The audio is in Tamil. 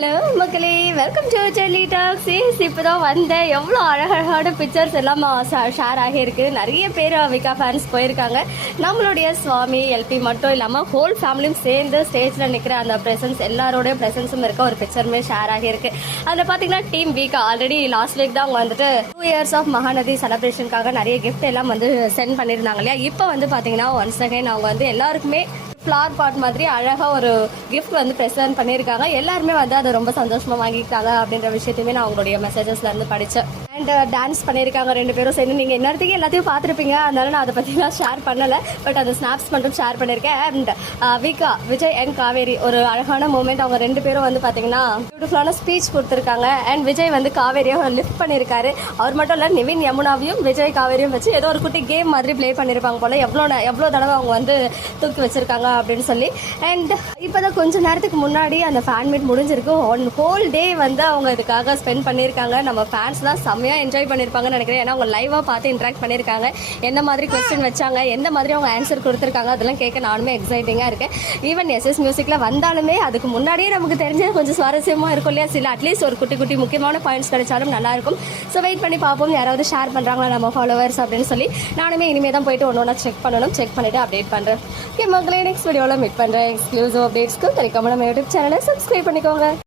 ஹலோ மக்களே, வெல்கம் டு டெல்லி டாக்ஸ். இப்போ தான் வந்தேன். எவ்வளோ அழகழகான பிக்சர்ஸ் எல்லாம் ஷேர் ஆகியிருக்கு. நிறைய பேர் விகா ஃபேன்ஸ் போயிருக்காங்க. நம்மளுடைய சுவாமி எல்பி மட்டும் இல்லாமல் ஹோல் ஃபேமிலியும் சேர்ந்து ஸ்டேஜில் நிற்கிற அந்த ப்ரெசன்ஸ், எல்லாரோடைய ப்ரெசன்ஸும் இருக்க ஒரு பிக்சருமே ஷேர் ஆகியிருக்கு. அதில் பார்த்தீங்கன்னா டீம் விகா ஆல்ரெடி லாஸ்ட் வீக் தான் அவங்க வந்துட்டு 2 years ஆஃப் மகாநதி செலிப்ரேஷனுக்காக நிறைய கிஃப்ட் எல்லாம் வந்து சென்ட் பண்ணியிருந்தாங்க இல்லையா. இப்போ வந்து பார்த்தீங்கன்னா ஒன்ஸ் அகைன் அவங்க வந்து எல்லாருக்குமே ஃப்ளார் பாட் மாதிரி அழகாக ஒரு கிஃப்ட் வந்து ப்ரெசென்ட் பண்ணியிருக்காங்க. எல்லாருமே வந்து அதை ரொம்ப சந்தோஷமாக வாங்கிக்கிட்டாங்க அப்படின்ற விஷயத்தையுமே நான் அவங்களுடைய மெசேஜஸ்லேருந்து படித்தேன். அண்ட் டான்ஸ் பண்ணியிருக்காங்க 2 பேரும் சேர்ந்து. நீங்கள் இன்னத்துக்கு எல்லாத்தையும் பார்த்துருப்பீங்க, அதனால நான் அதை பற்றிலாம் ஷேர் பண்ணலை. பட் அந்த ஸ்னாப்ஸ் மட்டும் ஷேர் பண்ணியிருக்கேன். அண்ட் விகா, விஜய் அண்ட் காவேரி ஒரு அழகான மூமெண்ட். அவங்க 2 பேரும் வந்து பார்த்தீங்கன்னா பியூட்டிஃபுல்லான ஸ்பீச் கொடுத்துருக்காங்க. அண்ட் விஜய் வந்து காவேரியை லிஃப்ட் பண்ணியிருக்காரு. அவர் மட்டும் இல்லை, நிவின் யமுனாவையும் விஜய் காவேரியும் வச்சு ஏதோ ஒரு குட்டி கேம் மாதிரி ப்ளே பண்ணியிருப்பாங்க போல். எவ்வளோ தடவை அவங்க வந்து தூக்கி வச்சுருக்காங்க அப்படின்னு சொல்லி. அண்ட் இப்போதான் கொஞ்ச நேரத்துக்கு முன்னாடி அந்த ஃபேன் மீட் முடிஞ்சிருக்கு. ஹோல் டே வந்து அவங்க இதுக்காக ஸ்பெண்ட் பண்ணியிருக்காங்க. நம்ம ஃபேன்ஸ்லாம் செம்மையாக என்ஜாய் பண்ணியிருப்பாங்கன்னு நினைக்கிறேன். ஏன்னா அவங்க லைவாக பார்த்து இன்ட்ராக்ட் பண்ணியிருக்காங்க. எந்த மாதிரி கொஸ்டின் வச்சாங்க, எந்த மாதிரி அவங்க ஆன்சர் கொடுத்துருக்காங்க, அதெல்லாம் கேட்க நானுமே எக்ஸைட்டிங்காக இருக்கேன். ஈவன் எஸ்எஸ் மியூசிக்கில் வந்தாலுமே அதுக்கு முன்னாடியே நமக்கு தெரிஞ்சது கொஞ்சம் சுவாரஸ்யமாக இருக்கும் இல்லையா. சில அட்லீஸ்ட் ஒரு குட்டி குட்டி முக்கியமான பாயிண்ட்ஸ் கிடைச்சாலும் நல்லாயிருக்கும். ஸோ வெயிட் பண்ணி பார்ப்போம் யாராவது ஷேர் பண்ணுறாங்களா நம்ம ஃபாலோவர்ஸ் அப்படின்னு சொல்லி. நானுமே இனிமேல் தான் போயிட்டு ஒன்று ஒன்றா செக் பண்ணிவிட்டு அப்டேட் பண்ணுறேன். ஓகே மக்களே, நெக்ஸ்ட் வீடியோவில் மீட் பண்ணுறேன். எக்ஸ்க்ளூசிவ் அப்டேட்ஸ்க்கு தெரியாமல் நம்ம யூடியூப் சேனலை சப்ஸ்கிரைப் பண்ணிக்கோங்க.